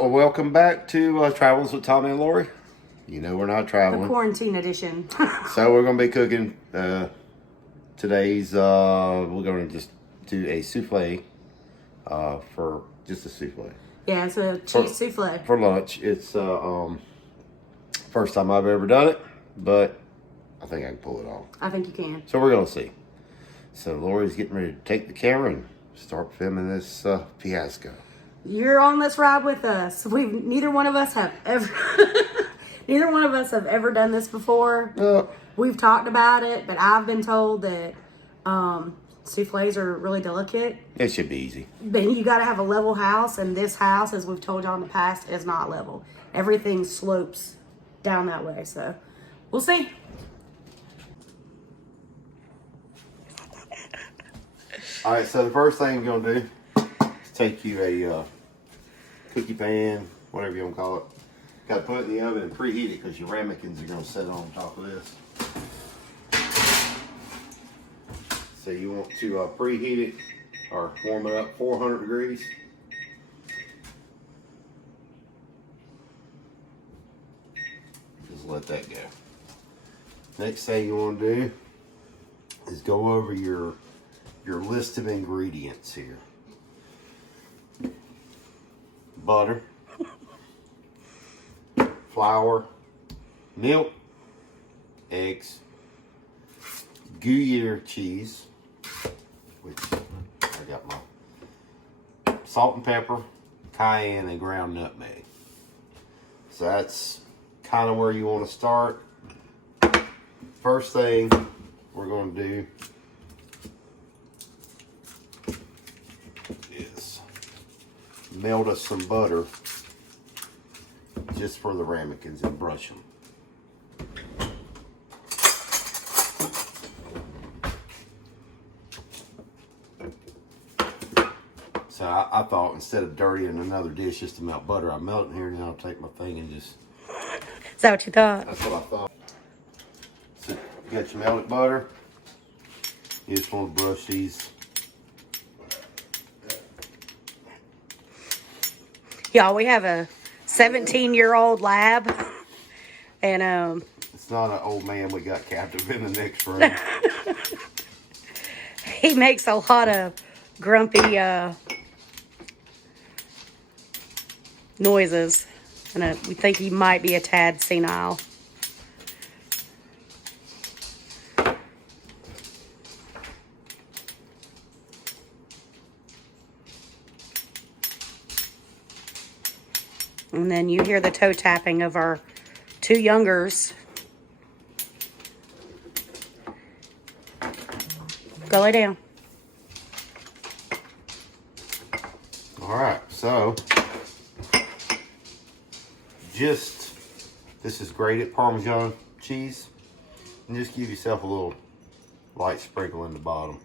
Well, welcome back to Travels with Tommy and Lori. You know we're not The traveling. quarantine edition. So we're going to be cooking today's, we're going to just do a souffle for just a souffle. Yeah, it's a cheese souffle. For lunch. It's first time I've ever done it, but I think I can pull it off. I think you can. So we're going to see. So Lori's getting ready to take the camera and start filming this fiasco. You're on this ride with us. Neither one of us have ever done this before. We've talked about it, but I've been told that souffles are really delicate. It should be easy. But you got to have a level house, and this house, as we've told y'all in the past, is not level. Everything slopes down that way, so we'll see. All right, so the first thing we're going to do is take you a cookie pan, whatever you want to call it. Got to put it in the oven and preheat it because your ramekins are going to sit on top of this. So you want to preheat it or warm it up 400 degrees. Just let that go. Next thing you want to do is go over your list of ingredients here. Butter, flour, milk, eggs, Gruyere cheese, which I got my salt and pepper, cayenne, and ground nutmeg. So that's kind of where you want to start. First thing we're going to do is melt us some butter just for the ramekins and brush them. So I thought instead of dirtying another dish just to melt butter, I melt it here and then I'll take my thing and just... Is that what you thought? That's what I thought. So you got your melted butter. You just want to brush these. Y'all, we have a 17-year-old lab, and It's not an old man we got captive in the next room. he makes a lot of grumpy noises, and we think he might be a tad senile. And then you hear the toe tapping of our two youngers. Go lay down. All right, so this is grated Parmesan cheese, and just give yourself a little light sprinkle in the bottom.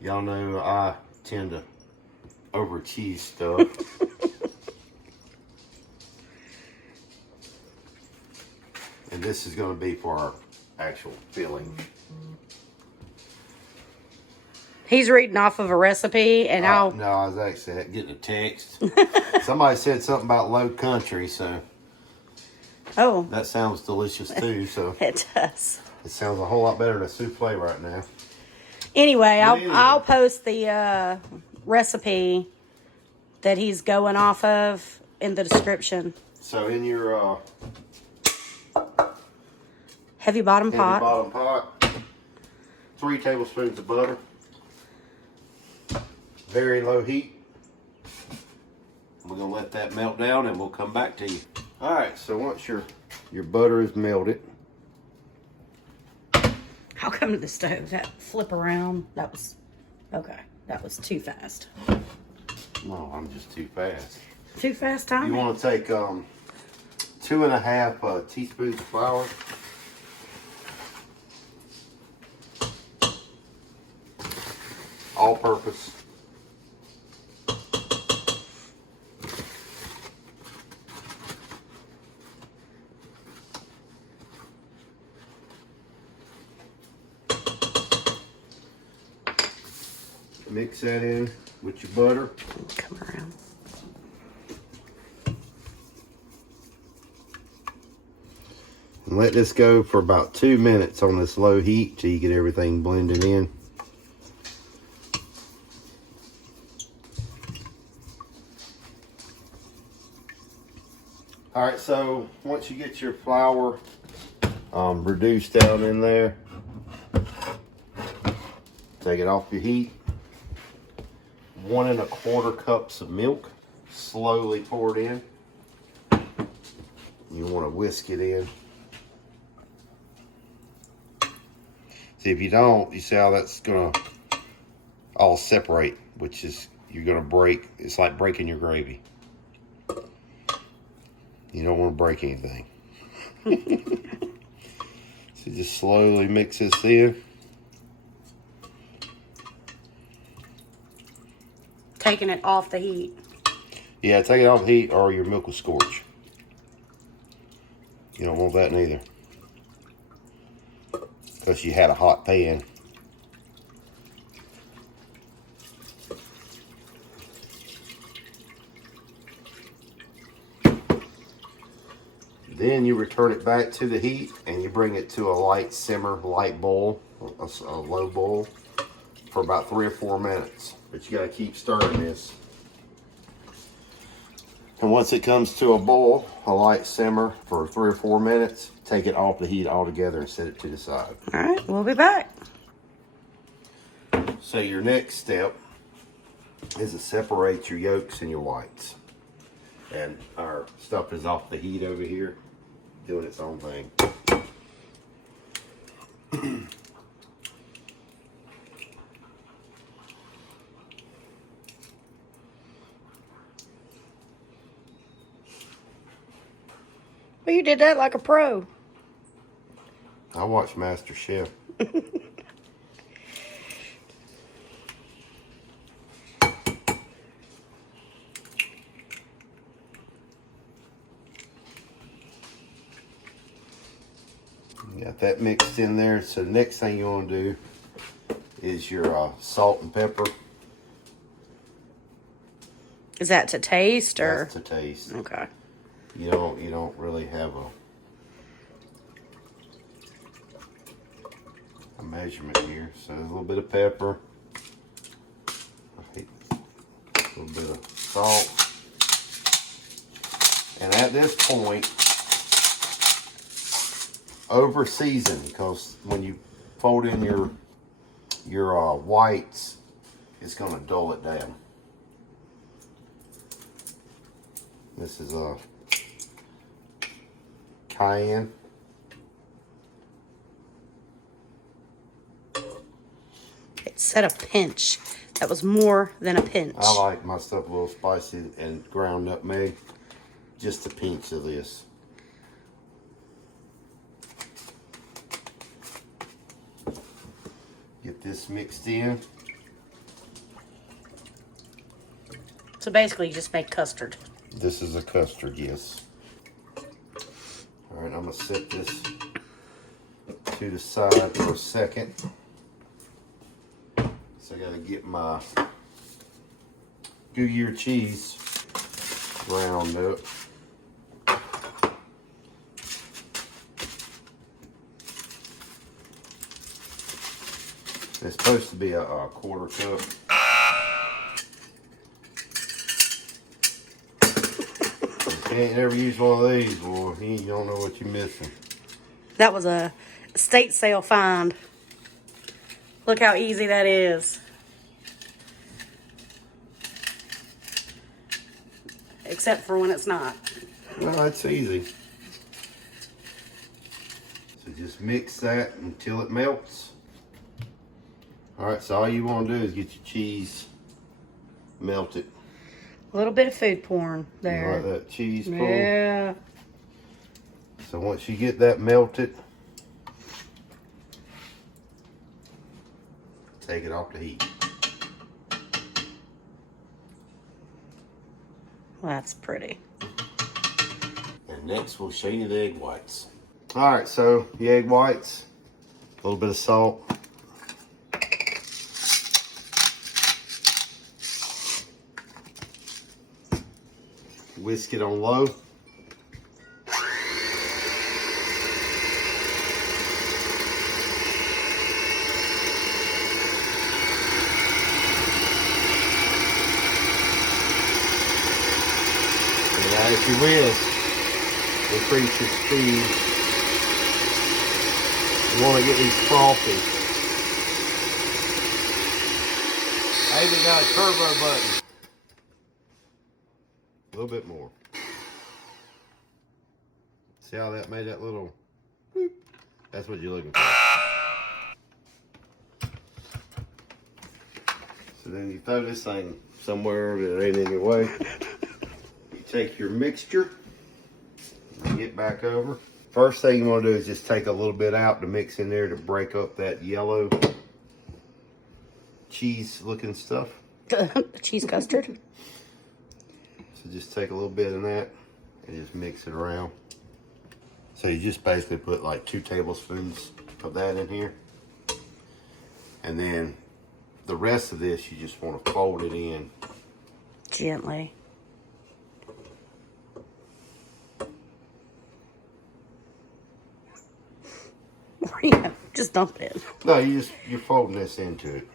Y'all know I tend to over cheese stuff. And this is going to be for our actual filling. He's reading off of a recipe, and No, I was actually getting a text. Somebody said something about low country, so Oh, that sounds delicious too. So it does. it sounds a whole lot better than a souffle right now. Anyway, I'll post the recipe that he's going off of in the description. So in your Heavy bottom pot. bottom pot, 3 tablespoons of butter, very low heat. We're gonna let that melt down, and we'll come back to you. All right. So once your butter is melted, I'll come to the stove. That flip around. That was okay. That was too fast. no, I'm just too fast. Too fast, Tommy. You want to take 2.5 teaspoons of flour. All purpose. Mix that in with your butter. Come around. And let this go for about 2 minutes on this low heat till you get everything blended in. All right, so once you get your flour reduced down in there, take it off your heat. 1 1/4 cups of milk, slowly pour it in. You want to whisk it in. See, if you don't, you see how that's gonna all separate, which is, you're gonna break. It's like breaking your gravy. You don't want to break anything. So just slowly mix this in. Taking it off the heat. Yeah, take it off the heat or your milk will scorch. You don't want that neither, because you had a hot pan. Then you return it back to the heat and you bring it to a light simmer, light boil, a low boil for about 3 or 4 minutes. But you got to keep stirring this. And once it comes to a boil, a light simmer for 3 or 4 minutes, take it off the heat altogether and set it to the side. All right, we'll be back. So your next step is to separate your yolks and your whites. And our stuff is off the heat over here, doing its own thing. Well, you did that like a pro. I watch Master Chef. Got that mixed in there. So the next thing you want to do is your salt and pepper. Is that to taste or? That's to taste. Okay. You don't really have a measurement here. So a little bit of pepper, a little bit of salt, and at this point, over season, because when you fold in your whites, it's going to dull it down. This is a cayenne. It said a pinch. That was more than a pinch. I like my stuff a little spicy, and ground nutmeg. Just a pinch of this. Get this mixed in. So basically, you just make custard. This is a custard, yes. All right, I'm gonna set this to the side for a second. So I gotta get my Gruyere cheese ground up. It's supposed to be a 1/4 cup. You can't ever use one of these, boy. You don't know what you're missing. That was a estate sale find. Look how easy that is. Except for when it's not. No, it's easy. So just mix that until it melts. All right, so all you want to do is get your cheese melted. A little bit of food porn there. You like that cheese pull? Yeah. So once you get that melted, take it off the heat. Well, that's pretty. And next we'll show you the egg whites. All right, so the egg whites, a little bit of salt. Whisk it on low. And if you will, increase your speed. You want to get these frothy. I even got a turbo button. A little bit more. See how that made that little whoop? That's what you're looking for. So then you throw this thing somewhere that ain't in your way. You take your mixture and get back over. First thing you want to do is just take a little bit out to mix in there to break up that yellow cheese looking stuff. Cheese custard. So just take a little bit of that and just mix it around. So you just basically put like 2 tablespoons of that in here. And then the rest of this, you just want to fold it in. Gently. Yeah, just dump it in. No, you're folding this into it.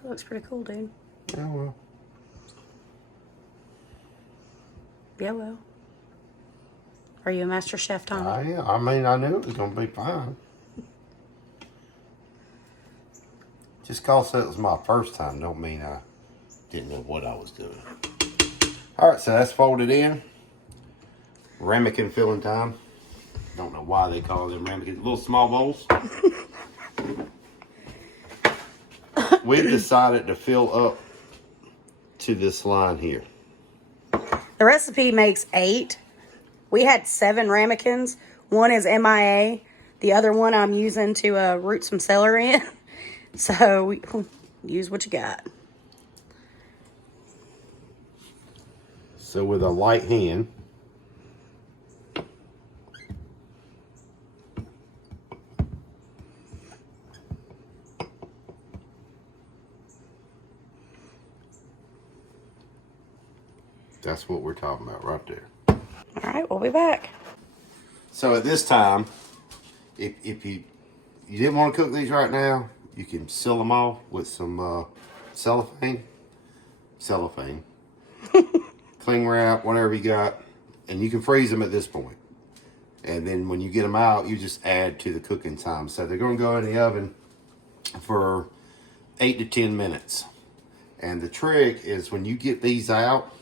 That looks pretty cool, dude. Yeah, well. Yeah, well. Are you a master chef, Tommy? Yeah, I mean, I knew it was going to be fine. Just cause it was my first time don't mean I didn't know what I was doing. All right, so that's folded in. Ramekin filling time. Don't know why they call them ramekins. Little small bowls. We've decided to fill up to this line here. The recipe makes 8. We had 7 ramekins. One is MIA. The other one I'm using to root some celery in. So use what you got. So with a light hand, that's what we're talking about right there. All right, we'll be back. So at this time, if you didn't want to cook these right now, you can seal them off with some cellophane, cling wrap, whatever you got, and you can freeze them at this point. And then when you get them out, you just add to the cooking time. So they're going to go in the oven for 8 to 10 minutes. And the trick is when you get these out,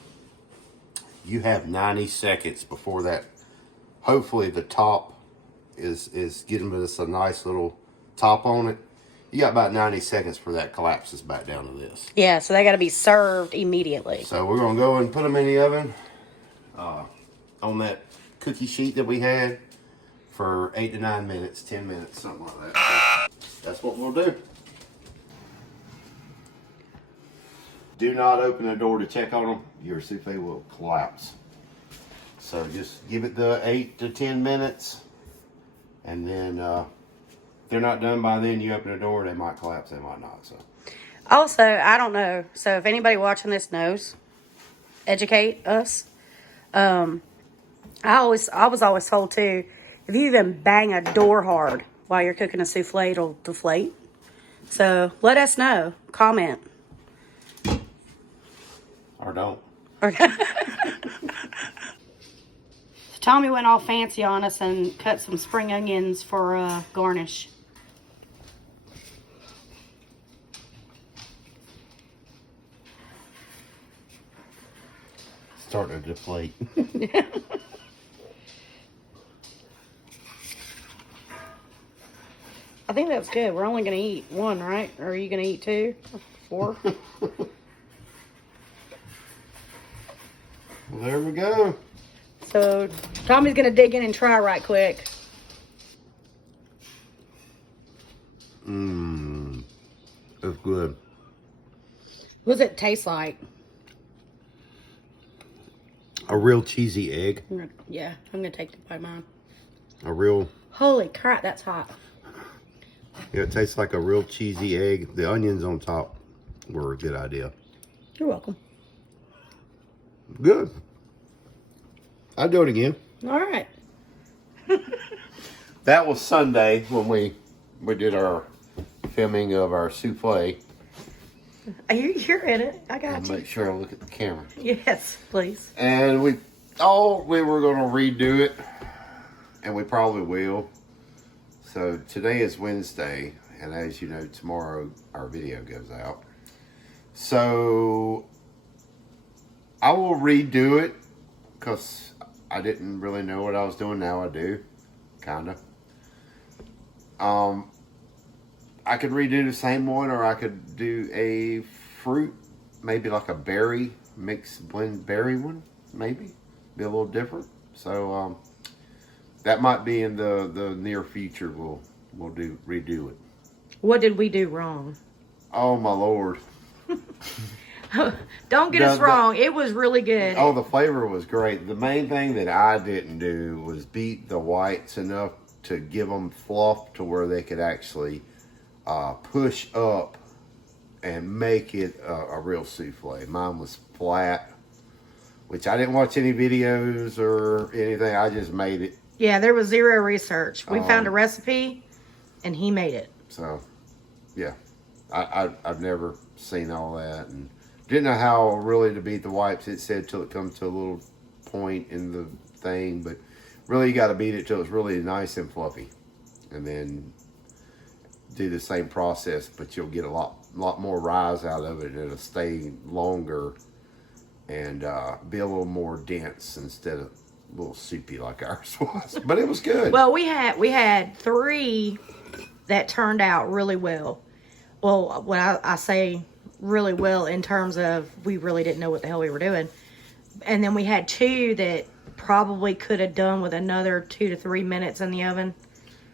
you have 90 seconds before that. Hopefully the top is getting us a nice little top on it. You got about 90 seconds for that collapses back down to this. Yeah, so they got to be served immediately. So we're going to go and put them in the oven on that cookie sheet that we had for 8 to 9 minutes, 10 minutes, something like that. So that's what we'll do. Do not open the door to check on them. Your souffle will collapse. So just give it the 8 to 10 minutes. And then if they're not done by then, you open the door, they might collapse, they might not. So Also, I don't know. So if anybody watching this knows, educate us. I was always told too, if you even bang a door hard while you're cooking a souffle, it'll deflate. So let us know. Comment. or don't. Tommy went all fancy on us and cut some spring onions for garnish. Starting to deflate. I think that's good. We're only going to eat 1, right? Or are you going to eat 2? 4? Well, there we go. So Tommy's going to dig in and try right quick. That's good. What does it taste like? A real cheesy egg. Yeah, I'm going to take the bite of mine. A real... Holy crap, that's hot. Yeah, it tastes like a real cheesy egg. The onions on top were a good idea. You're welcome. Good. I'd do it again. All right. That was Sunday when we did our filming of our souffle. You're in it. I got you. Make sure I look at the camera. Yes, please. And we thought we were going to redo it, and we probably will. So today is Wednesday, and as you know, tomorrow our video goes out. So I will redo it because I didn't really know what I was doing. Now I do, kind of. I could redo the same one, or I could do a fruit, maybe like a berry mixed blend berry one, maybe be a little different. So that might be in the near future. We'll redo it. What did we do wrong? Oh my Lord! Don't get us wrong. It was really good. Oh, the flavor was great. The main thing that I didn't do was beat the whites enough to give them fluff to where they could actually push up and make it a real souffle. Mine was flat, which I didn't watch any videos or anything. I just made it. Yeah, there was zero research. We found a recipe, and he made it. So, yeah, I've never seen all that and didn't know how really to beat the whites. It said till it comes to a little point in the thing, but really you got to beat it till it's really nice and fluffy, and then do the same process, but you'll get a lot more rise out of it. It'll stay longer and be a little more dense instead of a little soupy like ours was. But it was good. Well, we had 3 that turned out really well. Well, when I say really well in terms of we really didn't know what the hell we were doing. And then we had 2 that probably could have done with another 2 to 3 minutes in the oven.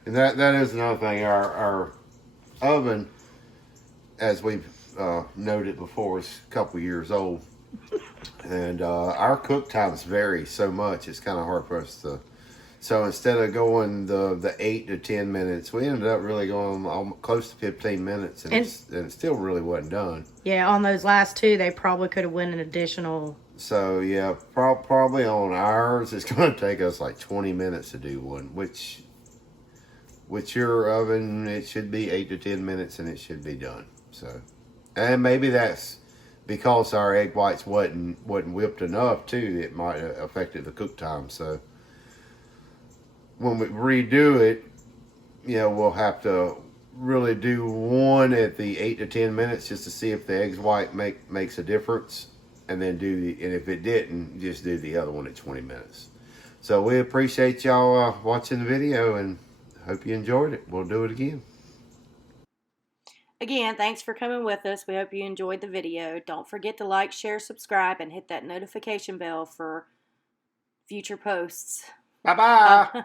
And that is another thing. Our oven, as we've noted before, is a couple years old. And our cook times vary so much, it's kind of hard for us to. So instead of going the 8 to 10 minutes, we ended up really going close to 15 minutes, and it still really wasn't done. Yeah, on those last 2, they probably could have went an additional. So yeah, probably on ours, it's going to take us like 20 minutes to do one, which with your oven, it should be 8 to 10 minutes, and it should be done. So, and maybe that's because our egg whites wasn't whipped enough too. It might have affected the cook time. So when we redo it, we'll have to really do one at the 8 to 10 minutes just to see if the eggs white makes a difference, and then and if it didn't, just do the other one at 20 minutes. So we appreciate y'all watching the video, and hope you enjoyed it. We'll do it again. Again, thanks for coming with us. We hope you enjoyed the video. Don't forget to like, share, subscribe, and hit that notification bell for future posts. Bye-bye.